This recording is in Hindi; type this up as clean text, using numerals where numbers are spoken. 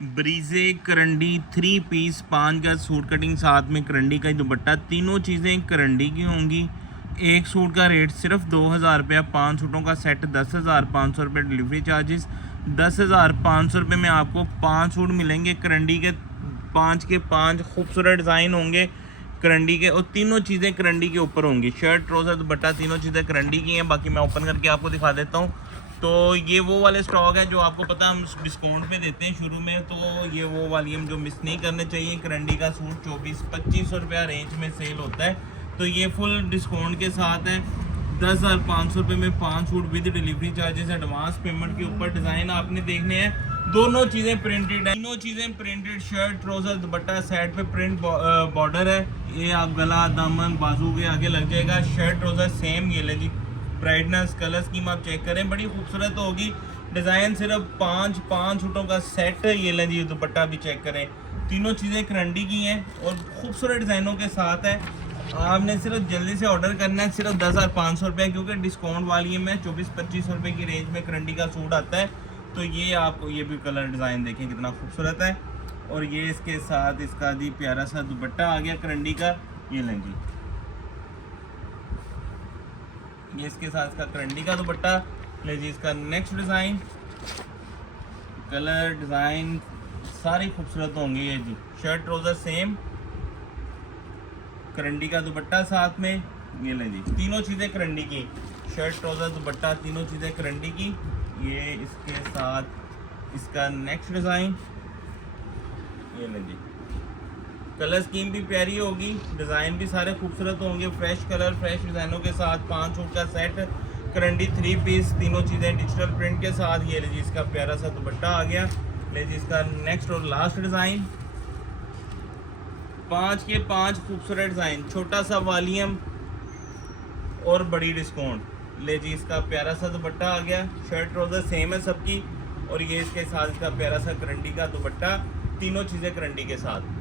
ब्रीजे करंडी 3 पीस 5 गज सूट कटिंग, साथ में करंडी का दुपट्टा, तीनों चीज़ें करंडी की होंगी। एक सूट का रेट सिर्फ 2000 रुपया, 5 सूटों का सेट 10,500 रुपये, डिलीवरी चार्जेस 10,500 रुपये में आपको 5 सूट मिलेंगे। करंडी के 5 खूबसूरत डिज़ाइन होंगे करंडी के, और तीनों चीज़ें करंडी के ऊपर होंगी। शर्ट, ट्राउज़र, दुपट्टा तीनों चीज़ें करंडी की हैं। बाकी मैं ओपन करके आपको दिखा देता हूँ। तो ये वो वाले स्टॉक है जो आपको पता हम डिस्काउंट पे देते हैं शुरू में, तो ये वो वाली हम जो मिस नहीं करने चाहिए। करंडी का सूट 2400-2500 रुपया रेंज में सेल होता है, तो ये फुल डिस्काउंट के साथ है। 10,500 रुपये में 5 suit with delivery charges, advance payment के ऊपर। डिज़ाइन आपने देखने हैं, दोनों चीज़ें प्रिंटेड है, तीनों चीज़ें प्रिंटेड। शर्ट, ट्राउज़र, दुपट्टा, साइड पे प्रिंट बॉर्डर है। ये आप गला, दामन, बाजू के आगे लग जाएगा। शर्ट, ट्राउज़र सेम, ये ले जी। ब्राइटनेस, कलर स्कीम आप चेक करें, बड़ी खूबसूरत होगी। डिज़ाइन सिर्फ 5 सूटों का सेट है। ये लें जी, दुपट्टा भी चेक करें। तीनों चीज़ें करंडी की हैं और खूबसूरत डिज़ाइनों के साथ है। आपने सिर्फ जल्दी से ऑर्डर करना है, सिर्फ 10,500 रुपये, क्योंकि डिस्काउंट वाली में 2400-2500 रुपये की रेंज में करंडी का सूट आता है। तो ये आपको ये भी कलर डिज़ाइन देखें कितना खूबसूरत है। और ये इसके साथ इसका जी प्यारा सा दुपट्टा आ गया करंडी का। ये लें जी, ये इसके साथ इसका करंडी का दुपट्टा। ले जी, इसका नेक्स्ट डिज़ाइन, कलर डिज़ाइन सारी खूबसूरत होंगे। ये जी, शर्ट ट्राउज़र सेम, करंडी का दुपट्टा साथ में। ये ले जी, तीनों चीज़ें करंडी की, शर्ट, ट्राउज़र, दुपट्टा तीनों चीज़ें करंडी की। ये इसके साथ इसका नेक्स्ट डिज़ाइन। ये ले जी, कलर स्कीम भी प्यारी होगी, डिज़ाइन भी सारे खूबसूरत होंगे। फ्रेश कलर, फ्रेश डिज़ाइनों के साथ 5 सूट का सेट, करंडी 3 पीस, तीनों चीज़ें डिजिटल प्रिंट के साथ। ये ले जी, इसका प्यारा सा दुपट्टा आ गया। ले जी, इसका नेक्स्ट और लास्ट डिज़ाइन, 5 के 5 खूबसूरत डिज़ाइन, छोटा सा वॉल्यूम और बड़ी डिस्काउंट। ले जी, इसका प्यारा सा दुपट्टा आ गया। शर्ट, ट्राउज़र सेम है सबकी, और ये इसके साथ इसका प्यारा सा करंडी का दुपट्टा, तीनों चीज़ें करंडी के साथ।